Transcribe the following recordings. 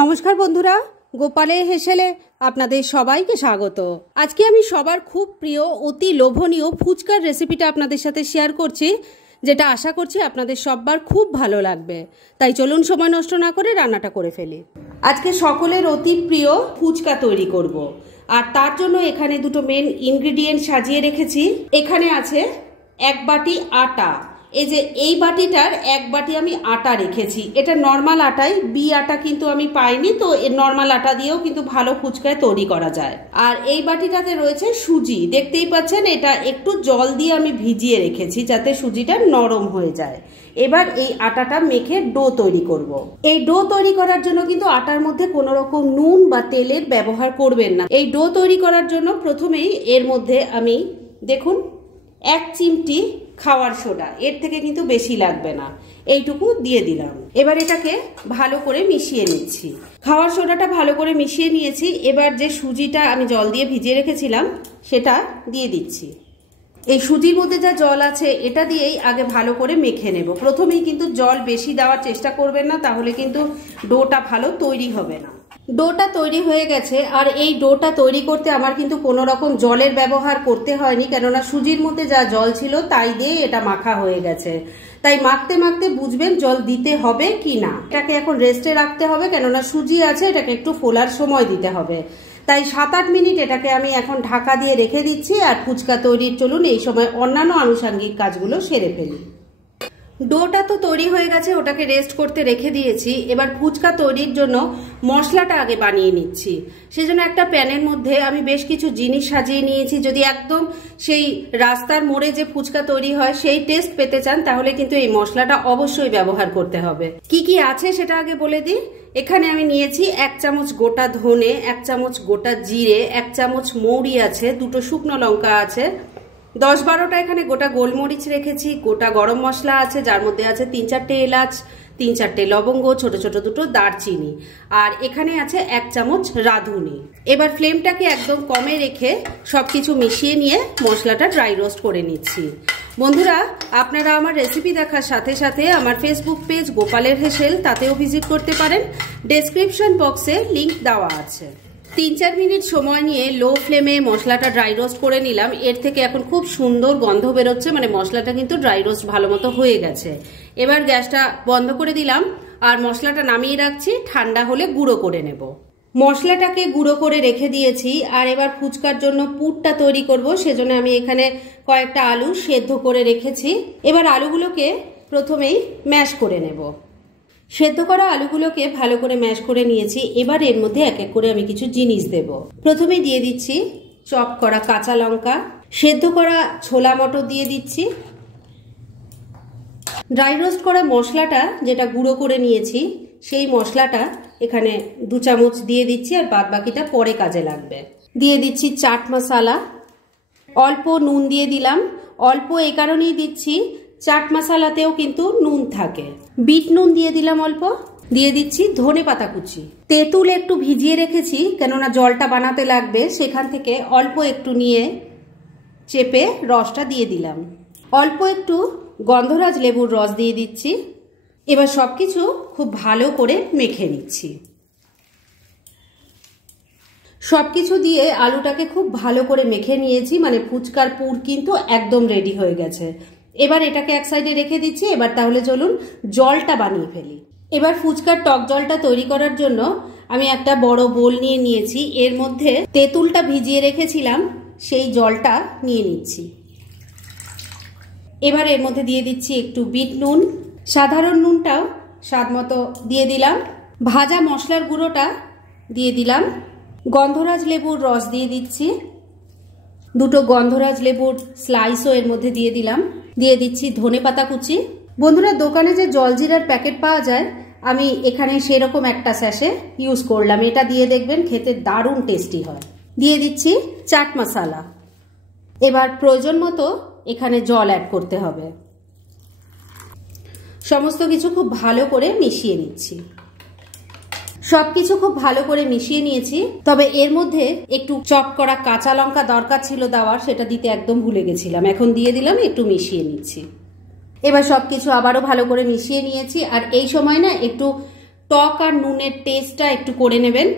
নমস্কার বন্ধুরা, গোপালের হেসেলে আপনাদের সবাইকে স্বাগত। আজকে আমি সবার খুব প্রিয় অতি লোভনীয় ফুচকার রেসিপিটা আপনাদের সাথে শেয়ার করছি, যেটা আশা করছি আপনাদের সবার খুব ভালো লাগবে। তাই চলুন সময় নষ্ট না করে রান্নাটা করে ফেলি। আজকে সকলের অতি প্রিয় ফুচকা তৈরি করব, আর তার জন্য এখানে দুটো মেন ইনগ্রিডিয়েন্ট সাজিয়ে রেখেছি। এখানে আছে 1 বাটি আটা। এই যে এই বাটিটার 1 বাটি আমি আটা রেখেছি। এটা নর্মাল আটাই, বি আটা কিন্তু আমি পাইনি, তো এর নর্মাল আটা দিয়েও কিন্তু ভালো ফুচকায় তৈরি করা যায়। আর এই বাটিটাতে রয়েছে সুজি, দেখতেই পাচ্ছেন। এটা একটু জল দিয়ে আমি ভিজিয়ে রেখেছি যাতে সুজিটা নরম হয়ে যায়। এবার এই আটাটা মেখে ডো তৈরি করব। এই ডো তৈরি করার জন্য কিন্তু আটার মধ্যে কোনো রকম নুন বা তেলের ব্যবহার করবেন না। এই ডো তৈরি করার জন্য প্রথমেই এর মধ্যে আমি দেখুন 1 চিমটি খাওয়ার সোডা, এর থেকে কিন্তু বেশি লাগবে না, এইটুকু দিয়ে দিলাম। এবার এটাকে ভালো করে মিশিয়ে নিচ্ছি। খাওয়ার সোডাটা ভালো করে মিশিয়ে নিয়েছি। এবার যে সুজিটা আমি জল দিয়ে ভিজিয়ে রেখেছিলাম সেটা দিয়ে দিচ্ছি। এই সুজির মধ্যে যা জল আছে এটা দিয়েই আগে ভালো করে মেখে নেব। প্রথমেই কিন্তু জল বেশি দেওয়ার চেষ্টা করবেন না, তাহলে কিন্তু ডোটা ভালো তৈরি হবে না। ডোটা তৈরি হয়ে গেছে, আর এই ডোটা তৈরি করতে আমার কিন্তু কোনো রকম জলের ব্যবহার করতে হয়নি, কেননা সুজির মধ্যে যা জল ছিল তাই দিয়ে এটা মাখা হয়ে গেছে। তাই মাখতে মাখতে বুঝবেন জল দিতে হবে কি না। এটাকে এখন রেস্টে রাখতে হবে, কেননা সুজি আছে, এটাকে একটু ফোলার সময় দিতে হবে। তাই 7-8 মিনিট এটাকে আমি এখন ঢাকা দিয়ে রেখে দিচ্ছি। আর ফুচকা তৈরির চলুন এই সময় অন্যান্য আনুষঙ্গিক কাজগুলো সেরে ফেলি। ডোটা তো তৈরি হয়ে গেছে, ওটাকে রেস্ট করতে রেখে দিয়েছি। এবার ফুচকা তৈরির জন্য মশলাটা আগে বানিয়ে নিচ্ছি। সেজন্য একটা প্যানের মধ্যে আমি বেশ কিছু জিনিস সাজিয়ে নিয়েছি। যদি একদম সেই রাস্তার মোড়ে যে ফুচকা তৈরি হয় সেই টেস্ট পেতে চান, তাহলে কিন্তু এই মশলাটা অবশ্যই ব্যবহার করতে হবে। কি কি আছে সেটা আগে বলে দিই। এখানে আমি নিয়েছি 1 চামচ গোটা ধনে, 1 চামচ গোটা জিরে, 1 চামচ মৌরি আছে, 2টো শুকনো লঙ্কা আছে, 10-12টা এখানে গোটা গোলমরিচ রেখেছি, গোটা গরম মশলা আছে যার মধ্যে আছে 3-4টে এলাচ, 3-4টে লবঙ্গ, ছোট ছোট 2টো দারচিনি, আর এখানে আছে 1 চামচ রাঁধুনি। এবার ফ্লেমটাকে একদম কমে রেখে সবকিছু মিশিয়ে নিয়ে মশলাটা ড্রাই রোস্ট করে নিচ্ছি। বন্ধুরা, আপনারা আমার রেসিপি দেখার সাথে সাথে আমার ফেসবুক পেজ গোপালের হেসেল, তাতেও ভিজিট করতে পারেন। ডেসক্রিপশন বক্সে লিংক দেওয়া আছে। 3-4 মিনিট সময় নিয়ে লো ফ্লেমে মশলাটা ড্রাই রোস্ট করে নিলাম। এর থেকে এখন খুব সুন্দর গন্ধ বেরোচ্ছে, মানে মশলাটা কিন্তু ড্রাই রোস্ট ভালো মতো হয়ে গেছে। এবার গ্যাসটা বন্ধ করে দিলাম আর মশলাটা নামিয়ে রাখছি, ঠান্ডা হলে গুঁড়ো করে নেব। মশলাটাকে গুঁড়ো করে রেখে দিয়েছি। আর এবার ফুচকার জন্য পুরটা তৈরি করব, সেজন্য আমি এখানে কয়েকটা আলু সেদ্ধ করে রেখেছি। এবার আলুগুলোকে প্রথমেই ম্যাশ করে নেব। সেদ্ধ করা আলুগুলোকে ভালো করে ম্যাশ করে নিয়েছি। এবার এর মধ্যে এক এক করে আমি কিছু জিনিস দেব। প্রথমে দিয়ে দিচ্ছি চপ করা কাঁচা লঙ্কা, সেদ্ধ করা ছোলা মটর দিয়ে দিচ্ছি, ড্রাই রোস্ট করা মশলাটা যেটা গুঁড়ো করে নিয়েছি সেই মশলাটা এখানে 2 চামচ দিয়ে দিচ্ছি, আর বাদ বাকিটা পরে কাজে লাগবে। দিয়ে দিচ্ছি চাট মশলা, অল্প নুন দিয়ে দিলাম। অল্প এই কারণেই দিচ্ছি, চাট মশলাতেও কিন্তু নুন থাকে। বিট নুন দিয়ে দিলাম অল্প। দিয়ে দিচ্ছি ধনে পাতা কুচি। তেঁতুল একটু ভিজিয়ে রেখেছি, কেননা জলটা বানাতে লাগবে, সেখান থেকে অল্প একটু নিয়ে চেপে রসটা দিয়ে দিলাম। অল্প একটু গন্ধরাজ লেবুর রস দিয়ে দিচ্ছি। এবার সবকিছু খুব ভালো করে মেখে নিচ্ছি। সবকিছু দিয়ে আলুটাকে খুব ভালো করে মেখে নিয়েছি, মানে ফুচকার পুর কিন্তু একদম রেডি হয়ে গেছে। এবার এটাকে এক সাইডে রেখে দিচ্ছি। এবার তাহলে চলুন জলটা বানিয়ে ফেলি। এবার ফুচকার টক জলটা তৈরি করার জন্য আমি একটা বড় বোল নিয়ে নিয়েছি। এর মধ্যে তেঁতুলটা ভিজিয়ে রেখেছিলাম, সেই জলটা নিয়ে নিচ্ছি। এবার এর মধ্যে দিয়ে দিচ্ছি একটু বিট নুন, সাধারণ নুনটাও স্বাদ মতো দিয়ে দিলাম, ভাজা মশলার গুঁড়োটা দিয়ে দিলাম, গন্ধরাজ লেবুর রস দিয়ে দিচ্ছি, 2টো গন্ধরাজ লেবুর স্লাইসও এর মধ্যে দিয়ে দিলাম, দিয়ে দিচ্ছি ধনে পাতা কুচি। বন্ধুরা, দোকানে যে জলজিরার প্যাকেট পাওয়া যায়, আমি এখানে সেরকম একটা স্যাশে ইউজ করলাম। এটা দিয়ে দেখবেন খেতে দারুণ টেস্টি হয়। দিয়ে দিচ্ছি চাট মশলা। এবার প্রয়োজন মতো এখানে জল অ্যাড করতে হবে। সমস্ত কিছু খুব ভালো করে মিশিয়ে নিচ্ছি। সবকিছু খুব ভালো করে মিশিয়ে নিয়েছি, তবে এর মধ্যে একটু চপ করা কাঁচা লঙ্কা দরকার ছিল দেওয়ার, সেটা দিতে একদম ভুলে গেছিলাম। এখন দিয়ে দিলাম, একটু মিশিয়ে নিচ্ছি। এবার সবকিছু আবারও ভালো করে মিশিয়ে নিয়েছি। আর এই সময় না একটু টক আর নুনের টেস্টটা একটু করে নেবেন।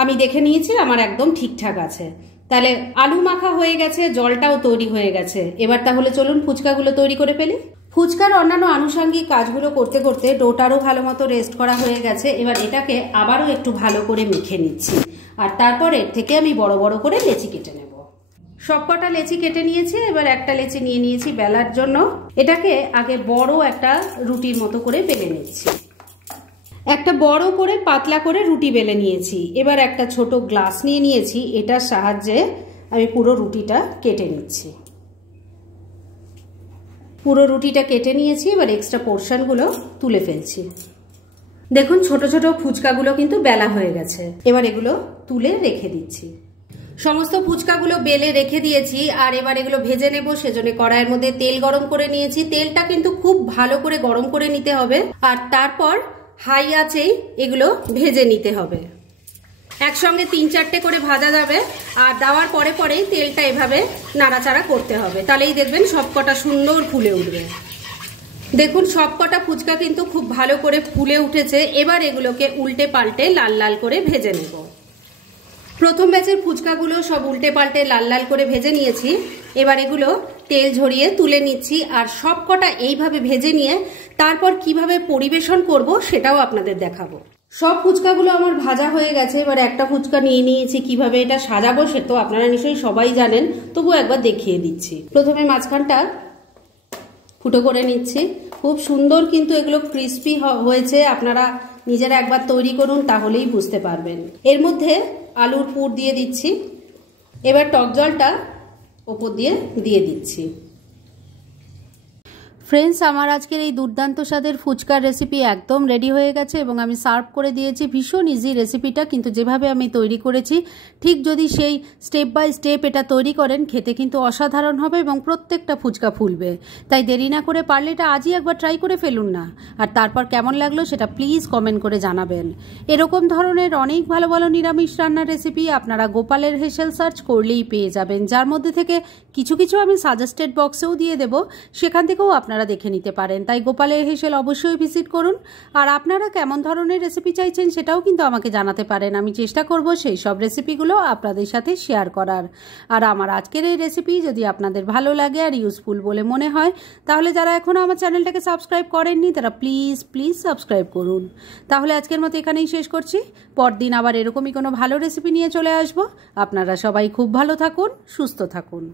আমি দেখে নিয়েছি আমার একদম ঠিকঠাক আছে। তাহলে আলু মাখা হয়ে গেছে, জলটাও তৈরি হয়ে গেছে। এবার তাহলে চলুন ফুচকাগুলো তৈরি করে ফেলি। ফুচকার অন্যান্য আনুষঙ্গিক কাজগুলো করতে করতে ডোটারও ভালো মতো রেস্ট করা হয়ে গেছে। এবার এটাকে আবারও একটু ভালো করে মেখে নিচ্ছি, আর তারপর এর থেকে আমি বড় বড় করে লেচি কেটে নেব। সবকটা লেচি কেটে নিয়েছি। এবার একটা লেচি নিয়ে নিয়েছি বেলার জন্য। এটাকে আগে বড় একটা রুটির মতো করে বেলে নিচ্ছি। একটা বড় করে পাতলা করে রুটি বেলে নিয়েছি। এবার একটা ছোট গ্লাস নিয়ে নিয়েছি, এটার সাহায্যে আমি পুরো রুটিটা কেটে নিচ্ছি। পুরো রুটিটা কেটে নিয়েছি। এবার এক্সট্রা পোর্শনগুলো তুলে ফেলছি। দেখুন ছোট ছোট ফুচকাগুলো কিন্তু বেলা হয়ে গেছে। এবার এগুলো তুলে রেখে দিচ্ছি। সমস্ত ফুচকাগুলো বেলে রেখে দিয়েছি, আর এবার এগুলো ভেজে নেব। সেজন্য কড়াইয়ের মধ্যে তেল গরম করে নিয়েছি। তেলটা কিন্তু খুব ভালো করে গরম করে নিতে হবে, আর তারপর হাই আঁচেই এগুলো ভেজে নিতে হবে। একসঙ্গে 3-4টে করে ভাজা যাবে, আর দেওয়ার পরে পরেই তেলটা এভাবে নাড়াচাড়া করতে হবে। তাহলেই দেখবেন সবকটা সুন্দর ফুলে উঠবে। দেখুন সবকটা ফুচকা কিন্তু খুব ভালো করে ফুলে উঠেছে। এবার এগুলোকে উল্টে পাল্টে লাল লাল করে ভেজে নেব। প্রথম ব্যাচের ফুচকাগুলো সব উল্টে পাল্টে লাল লাল করে ভেজে নিয়েছি। এবার এগুলো তেল ঝরিয়ে তুলে নিচ্ছি, আর সবকটা এইভাবে ভেজে নিয়ে তারপর কিভাবে পরিবেশন করব সেটাও আপনাদের দেখাবো। সব ফুচকাগুলো আমার ভাজা হয়ে গেছে। এবার একটা ফুচকা নিয়ে নিয়েছি। কিভাবে এটা সাজাবো সে তো আপনারা নিশ্চয়ই সবাই জানেন, তবু একবার দেখিয়ে দিচ্ছি। প্রথমে মাঝখানটা ফুটো করে নিচ্ছি। খুব সুন্দর কিন্তু এগুলো ক্রিস্পি হয়েছে। আপনারা নিজেরা একবার তৈরি করুন, তাহলেই বুঝতে পারবেন। এর মধ্যে আলুর পুর দিয়ে দিচ্ছি। এবার টক জলটা ওপর দিয়ে দিচ্ছি। ফ্রেন্ডস, আমার আজকের এই দুর্দান্ত স্বাদের ফুচকার রেসিপি একদম রেডি হয়ে গেছে এবং আমি সার্ভ করে দিয়েছি। ভীষণ ইজি রেসিপিটা, কিন্তু যেভাবে আমি তৈরি করেছি ঠিক যদি সেই স্টেপ বাই স্টেপ এটা তৈরি করেন, খেতে কিন্তু অসাধারণ হবে এবং প্রত্যেকটা ফুচকা ফুলবে। তাই দেরি না করে পারলে এটা আজই একবার ট্রাই করে ফেলুন না, আর তারপর কেমন লাগলো সেটা প্লিজ কমেন্ট করে জানাবেন। এরকম ধরনের অনেক ভালো ভালো নিরামিষ রান্নার রেসিপি আপনারা গোপালের হেসেল সার্চ করলেই পেয়ে যাবেন, যার মধ্যে থেকে কিছু কিছু আমি সাজেস্টেড বক্সেও দিয়ে দেব, সেখান থেকেও আপনারা দেখে নিতে পারেন। তাই গোপালের হেসেল অবশ্যই ভিজিট করুন। আর আপনারা কেমন ধরনের রেসিপি চাইছেন সেটাও কিন্তু আমাকে জানাতে পারেন। আমি চেষ্টা করব সেই সব রেসিপিগুলো আপনাদের সাথে শেয়ার করার। আর আমার আজকের এই রেসিপি যদি আপনাদের ভালো লাগে আর ইউজফুল বলে মনে হয়, তাহলে যারা এখনও আমার চ্যানেলটাকে সাবস্ক্রাইব করেননি তারা প্লিজ সাবস্ক্রাইব করুন। তাহলে আজকের মতো এখানেই শেষ করছি। পরদিন আবার এরকমই কোনো ভালো রেসিপি নিয়ে চলে আসবো। আপনারা সবাই খুব ভালো থাকুন, সুস্থ থাকুন।